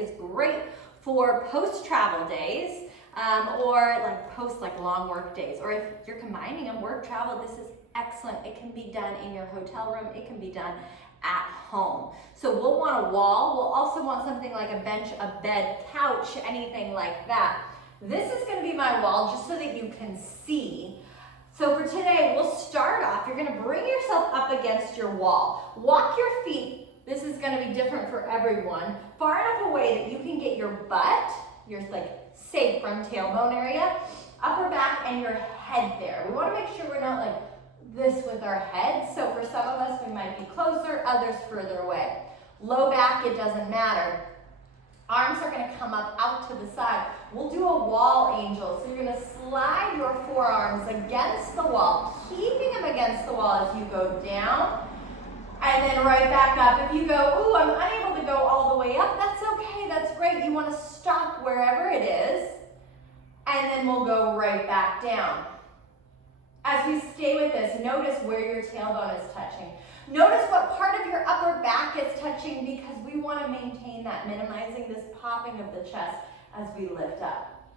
is great for post-travel days or like post like long work days, or if you're combining them, work, travel, this is excellent. It can be done in your hotel room. It can be done at home. So we'll want a wall. We'll also want something like a bench, a bed, couch, anything like that. This is going to be my wall just so that you can see. So for today, we'll start off. You're going to bring yourself up against your wall. Walk your feet. This is going to be different for everyone. Far enough away that you can get your butt, your like safe from tailbone area, upper back, and your head there. We want to make sure we're not like this with our head. So for some of us, we might be closer, others further away. Low back, it doesn't matter. Arms are going to come up out to the side. We'll do a wall angel. So you're going to slide your forearms against the wall, keeping them against the wall as you go down. And then right back up. If you go, ooh, I'm unable to go all the way up, that's okay, that's great. You want to stop wherever it is. And then we'll go right back down. As we stay with this, notice where your tailbone is touching. Notice what part of your upper back is touching, because we want to maintain that, minimizing this popping of the chest as we lift up.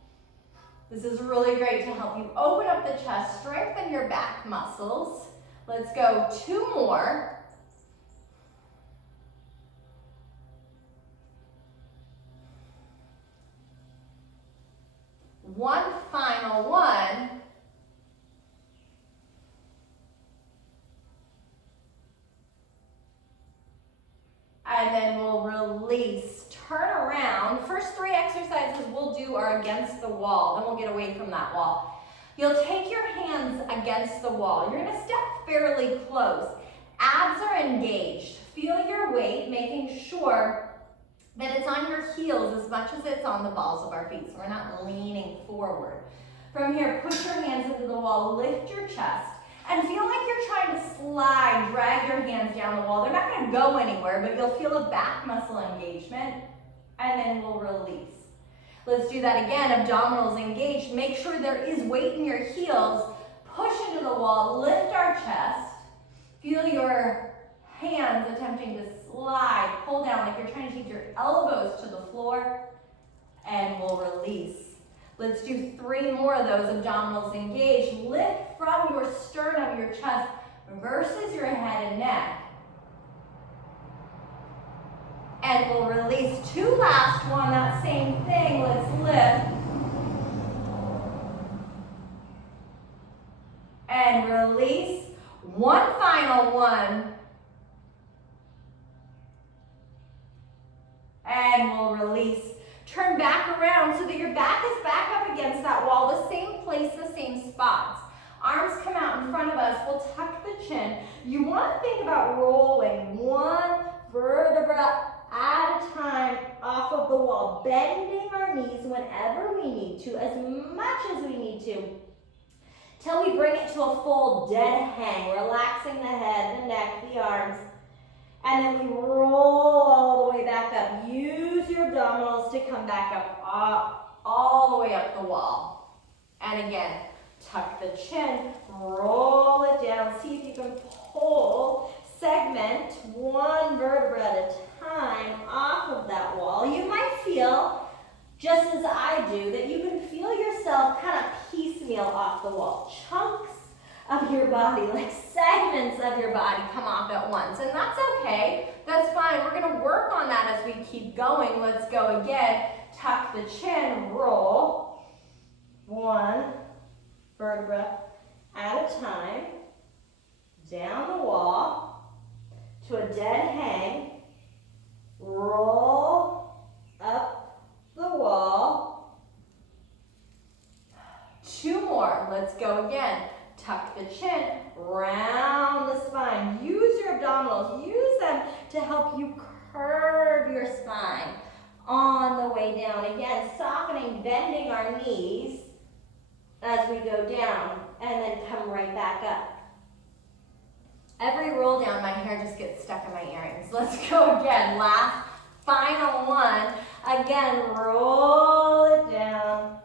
This is really great to help you open up the chest, strengthen your back muscles. Let's go 2 more. One final one. And then we'll release, turn around. First 3 exercises we'll do are against the wall. Then we'll get away from that wall. You'll take your hands against the wall. You're gonna step fairly close. Abs are engaged. Feel your weight, making sure that it's on your heels as much as it's on the balls of our feet. So we're not leaning forward. From here, push your hands into the wall, lift your chest. And feel like you're trying to slide, drag your hands down the wall. They're not going to go anywhere, but you'll feel a back muscle engagement, and then we'll release. Let's do that again. Abdominals engaged. Make sure there is weight in your heels. Push into the wall, lift our chest. Feel your hands attempting to slide, pull down like you're trying to take your elbows to the floor, and we'll release. Let's do 3 more of those. Abdominals engaged. Lift from your sternum, your chest, versus your head and neck. And we'll release. 2 last one, that same thing. Let's lift. And release. 1 final one. And we'll release. Turn back around so that your back is back up against that wall, the same place, the same spots. Arms come out in front of us. We'll tuck the chin. You want to think about rolling 1 vertebra at a time off of the wall, bending our knees whenever we need to, as much as we need to, till we bring it to a full dead hang, relaxing the head, the neck, the arms. And then we roll all the way back up. Use your abdominals to come back up, all the way up the wall. And again, tuck the chin, roll it down. See if you can pull, segment 1 vertebra at a time off of that wall. You might feel, just as I do, that you can feel yourself kind of piecemeal off the wall. Chunks of your body, like segments of your body come off at once. And that's okay. That's fine. We're going to work on that as we keep going. Let's go again. Tuck the chin, roll 1 vertebra at a time, down the wall to a dead hang, roll up the wall. 2 more. Let's go again. Tuck the chin, round the spine. Use your abdominals. Use them to help you curve your spine on the way down. Again, softening, bending our knees as we go down, and then come right back up. Every roll down, my hair just gets stuck in my earrings. Let's go again. Last, final one. Again, roll it down.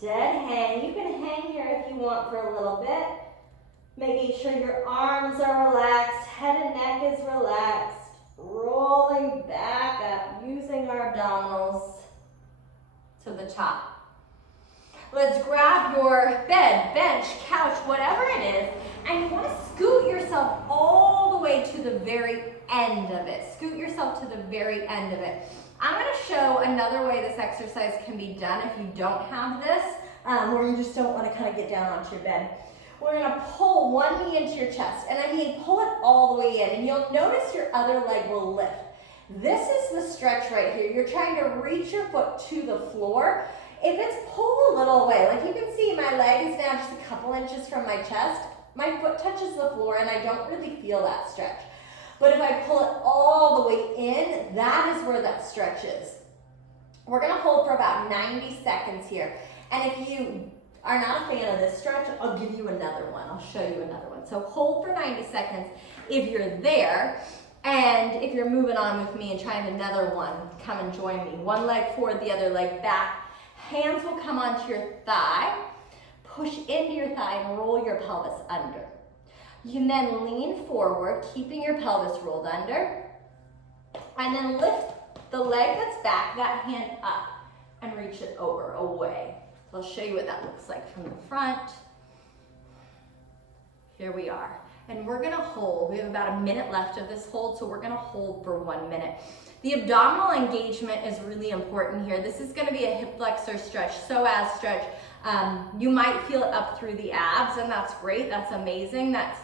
Dead hang. You can hang here if you want for a little bit. Making sure your arms are relaxed, head and neck is relaxed. rolling back up, using our abdominals to the top. Let's grab your bed, bench, couch, whatever it is, and you want to scoot yourself all the way to the very end of it. Scoot yourself to the very end of it. I'm going to show another way this exercise can be done if you don't have this, or you just don't want to kind of get down onto your bed. We're going to pull one knee into your chest, and I mean pull it all the way in, and you'll notice your other leg will lift. This is the stretch right here. You're trying to reach your foot to the floor. If it's pulled a little away, like you can see my leg is now just a couple inches from my chest, my foot touches the floor and I don't really feel that stretch. But if I pull it all the way in, that is where that stretch is. We're gonna hold for about 90 seconds here. And if you are not a fan of this stretch, I'll give you another one. I'll show you another one. So hold for 90 seconds if you're there. And if you're moving on with me and trying another one, come and join me. One leg forward, the other leg back. Hands will come onto your thigh. Push into your thigh and roll your pelvis under. You can then lean forward, keeping your pelvis rolled under. And then lift the leg that's back, that hand up, and reach it over, away. So I'll show you what that looks like from the front. Here we are. And we're gonna hold. We have about a minute left of this hold, so we're gonna hold for 1 minute. The abdominal engagement is really important here. This is gonna be a hip flexor stretch, psoas stretch. You might feel it up through the abs, and that's great, that's amazing. That's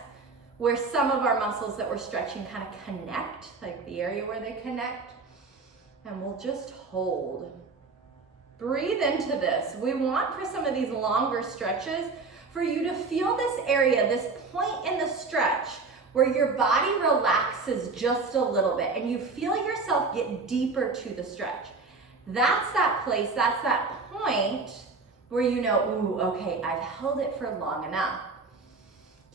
where some of our muscles that we're stretching kind of connect, like the area where they connect. And we'll just hold. Breathe into this. We want for some of these longer stretches for you to feel this area, this point in the stretch where your body relaxes just a little bit and you feel yourself get deeper to the stretch. That's that place, that's that point where you know, ooh, okay, I've held it for long enough.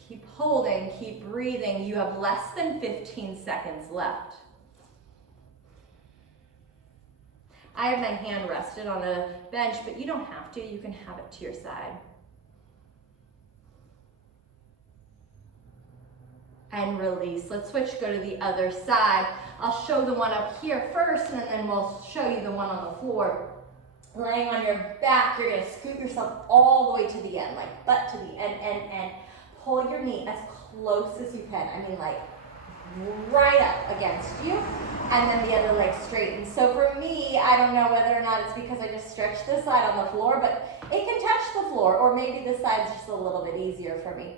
Keep holding, keep breathing. You have less than 15 seconds left. I have my hand rested on a bench, but you don't have to. You can have it to your side. And release. Let's switch, go to the other side. I'll show the one up here first, and then we'll show you the one on the floor. Laying on your back, you're gonna scoot yourself all the way to the end, like butt to the end, and pull your knee as close as you can. I mean, like right up against you, and then the other leg straight. And so for me, I don't know whether or not it's because I just stretched this side on the floor, but it can touch the floor, or maybe this side's just a little bit easier for me.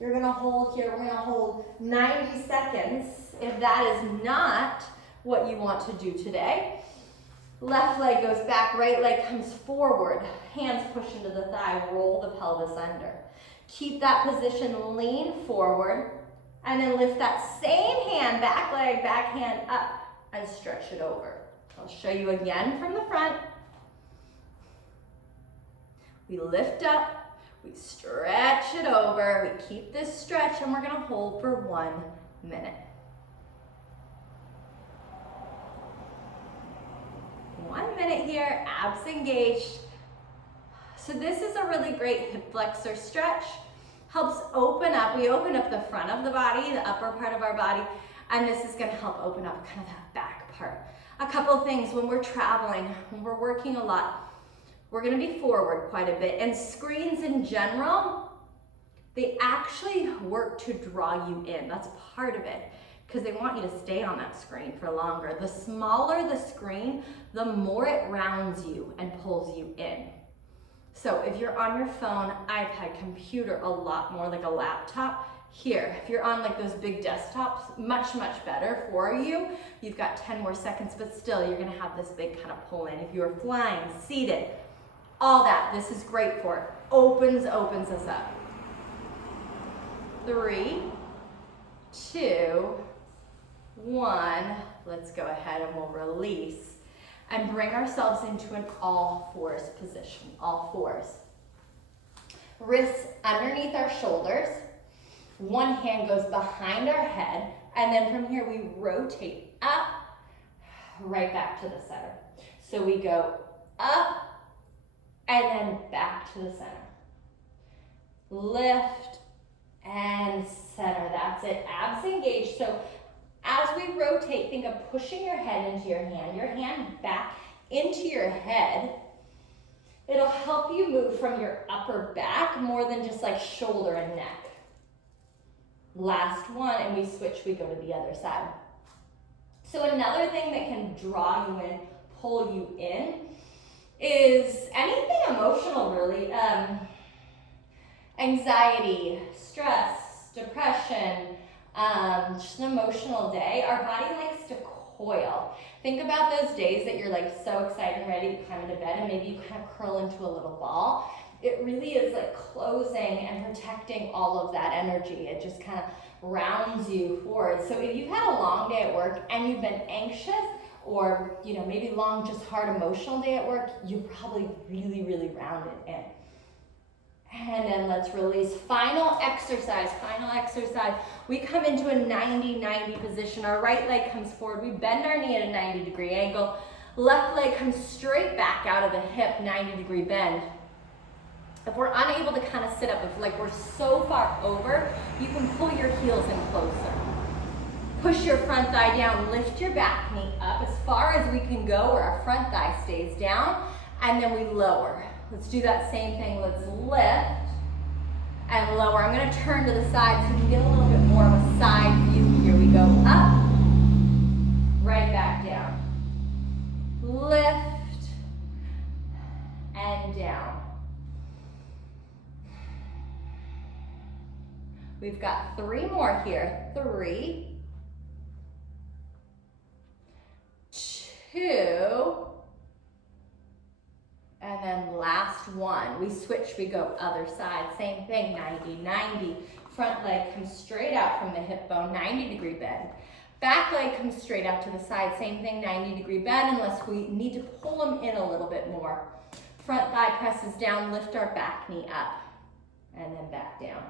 You're gonna hold here, we're gonna hold 90 seconds. If that is not what you want to do today, left leg goes back, right leg comes forward, hands push into the thigh, roll the pelvis under. Keep that position, lean forward, and then lift that same hand, back leg, back hand up, and stretch it over. I'll show you again from the front. We lift up, we stretch it over, we keep this stretch, and we're gonna hold for 1 minute. 1 minute here, abs engaged. So this is a really great hip flexor stretch. Helps open up, we open up the front of the body, the upper part of our body, and this is gonna help open up kind of that back part. A couple things, when we're traveling, when we're working a lot, we're gonna be forward quite a bit, and screens in general, they actually work to draw you in. That's part of it, because they want you to stay on that screen for longer. The smaller the screen, the more it rounds you and pulls you in. So if you're on your phone, iPad, computer, a lot more like a laptop, here. If you're on like those big desktops, much, much better for you. You've got 10 more seconds, but still you're gonna have this big kind of pull in. If you're flying, seated, all that, this is great for it. Opens us up. 3, 2, 1. Let's go ahead and we'll release and bring ourselves into an all fours position, all fours. Wrists underneath our shoulders. One hand goes behind our head, and then from here we rotate up, right back to the center. So we go up, and then back to the center. Lift and center, that's it. Abs engaged. So As we rotate, think of pushing your head into your hand back into your head. It'll help you move from your upper back more than just like shoulder and neck. Last one, and we switch, we go to the other side. So another thing that can draw you in, pull you in, is anything emotional really. Anxiety, stress, depression, just an emotional day. Our body likes to coil. Think about those days that you're like so excited and ready to climb into bed and maybe you kind of curl into a little ball. It really is like closing and protecting all of that energy. It just kind of rounds you forward. So if you've had a long day at work and you've been anxious or, you know, maybe long, just hard emotional day at work, you're probably really, really rounded in. And then let's release. Final exercise. We come into a 90-90 position. Our right leg comes forward. We bend our knee at a 90-degree angle. Left leg comes straight back out of the hip, 90-degree bend. If we're unable to kind of sit up, if like we're so far over, you can pull your heels in closer. Push your front thigh down, lift your back knee up as far as we can go where our front thigh stays down, and then we lower. Let's do that same thing. Let's lift and lower. I'm gonna turn to the side so you can get a little bit more of a side view. Here we go, up, right back down. Lift and down. We've got 3 more here. 3, 2, and then last one. We switch, we go other side. Same thing, 90-90. Front leg comes straight out from the hip bone, 90-degree bend. Back leg comes straight out to the side. Same thing, 90-degree bend, unless we need to pull them in a little bit more. Front thigh presses down, lift our back knee up, and then back down.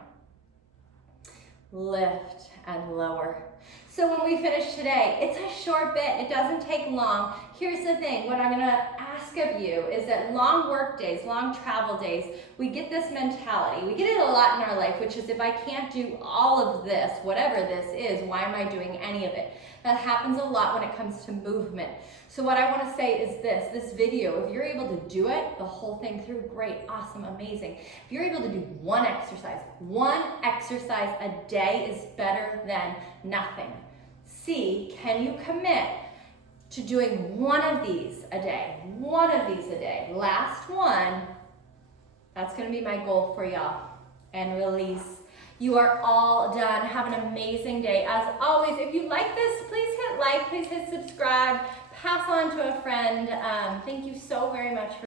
Lift and lower. So when we finish today, it's a short bit, it doesn't take long. Here's the thing, what I'm gonna ask of you is that long work days, long travel days, we get this mentality. We get it a lot in our life, which is if I can't do all of this, whatever this is, why am I doing any of it? That happens a lot when it comes to movement. So what I wanna say is this video, if you're able to do it, the whole thing through, great, awesome, amazing. If you're able to do one exercise a day is better than nothing. See, can you commit to doing one of these a day? Last one, that's gonna be my goal for y'all. And release. You are all done. Have an amazing day. As always, if you like this, please hit like, please hit subscribe, pass on to a friend. Thank you so very much for